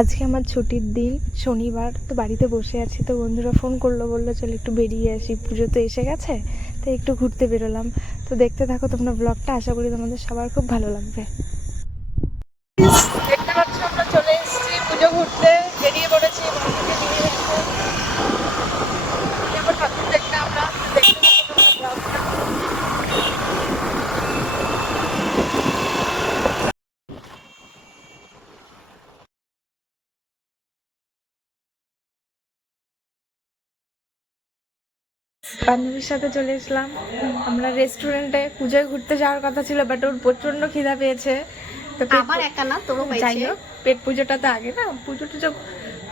আজকে আমার ছুটির দিন, শনিবার, তো বাড়িতে বসে আছি। তো বন্ধুরা ফোন করলো, বললো চল একটু বেরিয়ে আসি, পুজো তো এসে গেছে, তো একটু ঘুরতে বেরোলাম। তো দেখতে থাকো তোমরা ব্লগটা, আশা করি তোমাদের সবার খুব ভালো লাগবে। দেখতে পাচ্ছ আমরা চলে এসেছি পুজো ঘুরতে, বেরিয়ে পড়েছি ঠাকুর দেখতে। আমরা দেখতে থাকো তোমরা ব্লগটা। বান্ধবীর সাথে চলে এসলাম আমরা রেস্টুরেন্টে। পুজোয় ঘুরতে যাওয়ার কথা ছিল, বাট ওর প্রচন্ড খিদা পেয়েছে। তো আমার একা না, তোরও যাই হোক, পেট পুজোটা তো আগে না, পুজো টুজো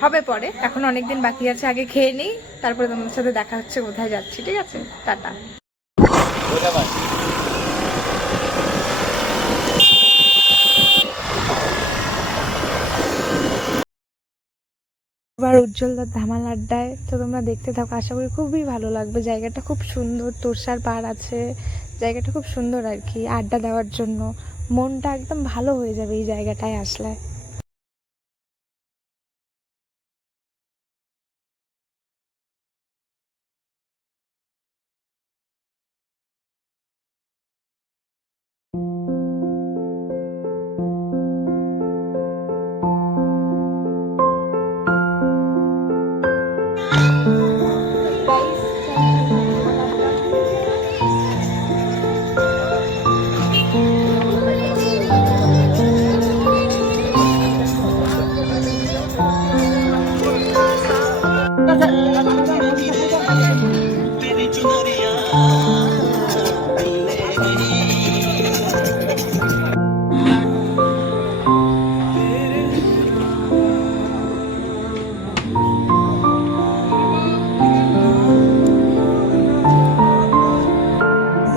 হবে পরে, এখন অনেকদিন বাকি আছে, আগে খেয়ে নিই, তারপরে তোমাদের সাথে দেখা হচ্ছে কোথায় যাচ্ছি। ঠিক আছে, টাটা। এবার উজ্জ্বলদার ধামাল আড্ডায়। তো তোমরা দেখতে থাকো, আশা করি খুবই ভালো লাগবে। জায়গাটা খুব সুন্দর, তোরসার পাড় আছে, জায়গাটা খুব সুন্দর আর কি, আড্ডা দেওয়ার জন্য মনটা একদম ভালো হয়ে যাবে এই জায়গাটায় আসলে।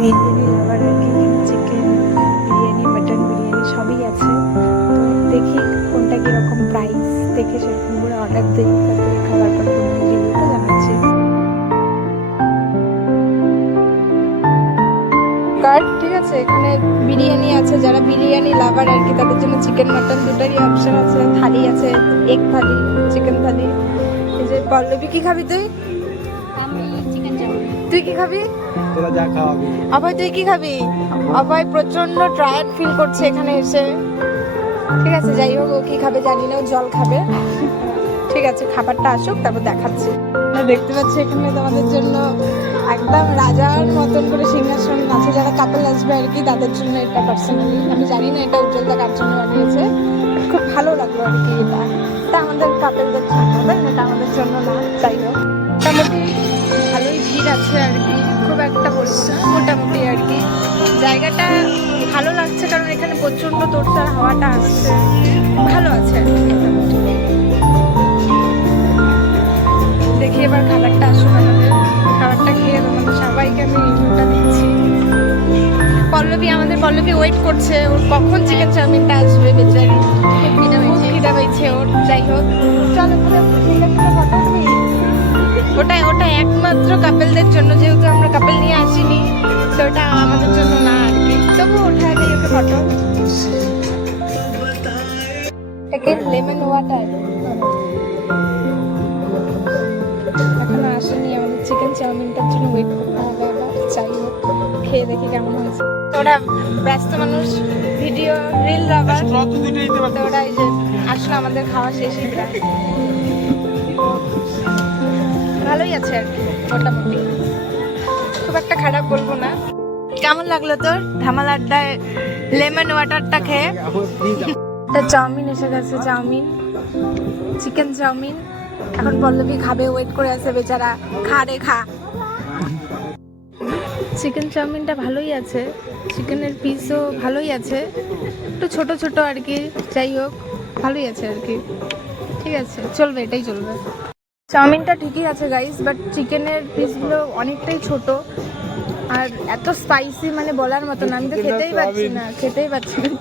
বিরিয়ানি লাভার আর কি, চিকেন বিরিয়ানি, মাটন বিরিয়ানি সবই আছে। তো দেখি কোনটা কীরকম প্রাইস, দেখে সেরকম করে অর্ডার দিই, তারপরে খাবার পরে তোমাদের রিভিউটা জানাচ্ছি। কার্ড ঠিক আছে, এখানে বিরিয়ানি আছে, যারা বিরিয়ানি লাভার আর কি তাদের জন্য চিকেন মাটন দুটারই অপশন আছে। থালি আছে, এগ থালি, চিকেন থালি। এই যে পল্লবী, কি খাবি তুই? আমি চিকেন চাউমিন। তুই কি খাবি? তোরা যা খাওয়াবি। অভয় তুই কি খাবি? অভয় প্রচন্ড টায়ার্ড ফিল করছে এখানে এসে। ঠিক আছে, যাই হোক, ও কি খাবে জানি না, ও জল খাবে। ঠিক আছে, খাবারটা আসুক তারপর দেখাচ্ছি। দেখতে পাচ্ছি এখানে তোমাদের জন্য একদম রাজার মতন করে সিংহাসন আছে। যারা কাপল আসবে আর কি তাদের জন্য এটা পার্সোনালি, আমি জানি না এটা উজ্জ্বলদা কার জন্য বানিয়েছে, খুব ভালো লাগলো আর কি। এটা আমাদের কাপলদের জন্য, এটা আমাদের জন্য না। যাই হোক, মোটামুটি ভালোই ভিড় আছে আর কি, খুব একটা বলছি না, মোটামুটি আর কি। জায়গাটা ভালো লাগছে কারণ এখানে প্রচন্ড তোরসার হাওয়াটা আসছে, ভালো আছে আর কি মোটামুটি। দেখি এবার খাবারটা আসুক আমাদের, খাবারটা খেয়ে তোমাদের সবাইকে আমি রিভিউটা দিচ্ছি। পল্লবী ওয়েট করছে, ওর কখন চিকেন চাউমিনটা আসবে, বেচারি খুব খিদা পেয়েছে ওর। যাই হোক, চলো ওটা একমাত্র কাপেলদের জন্য, যেহেতু আমরা কাপেল নিয়ে আসিনি, তো ওটা আমাদের জন্য না আর কি। তবু ওঠা গেলে ওকে ফটো, একে লেমন ওয়াটার এখনো আসেনি, আমাদের চিকেন চাউমিনটার জন্য ওয়েট করতে হবে আবার। যাই হোক, খেয়ে দেখি কেমন হয়েছে। ওরা ব্যস্ত মানুষ, ভিডিও রিল লাভার, তো ওরা এই যে আসলে আমাদের খাওয়া শেষই প্রায়। ভালোই আছে আর কি মোটামুটি, খুব একটা খারাপ বলবো না। কেমন লাগলো তোর ধামাল আড্ডায় লেমন ওয়াটারটা খেয়ে? চাউমিন এসে গেছে, চাউমিন, চিকেন চাউমিন। এখন পল্লবী খাবে, ওয়েট করে আছে বেচারা। খা রে খা। চিকেন চাউমিনটা ভালোই আছে, চিকেনের পিসও ভালোই আছে, একটু ছোট ছোট আর কি। যাই হোক, ভালোই আছে আর কি, ঠিক আছে, চলবে, এটাই চলবে। চাউমিনটা ঠিকই আছে গাইস, বাট চিকেনের পিসগুলো অনেকটাই ছোট আর এত স্পাইসি, মানে বলার মতো না। আমি তো খেতেই পাচ্ছি না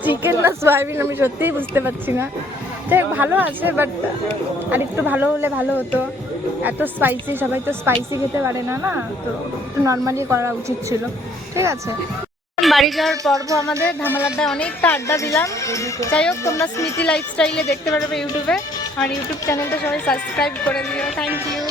চিকেন না সয়াবিন, আমি সত্যিই বুঝতে পারছি না। যাই হোক, ভালো আছে, বাট আর একটু ভালো হলে ভালো হতো। এত স্পাইসি, সবাই তো স্পাইসি খেতে পারে না, না তো একটু নর্মালি করা উচিত ছিল। ঠিক আছে, বাড়ি যাওয়ার পর্ব আমাদের। ধামাল আড্ডায় অনেকটা আড্ডা দিলাম। যাই হোক, তোমরা স্মৃতি লাইফস্টাইলে দেখতে পারবে ইউটিউবে। আর ইউটিউব চ্যানেলটা সবাই সাবস্ক্রাইব করে দিও, থ্যাংক ইউ।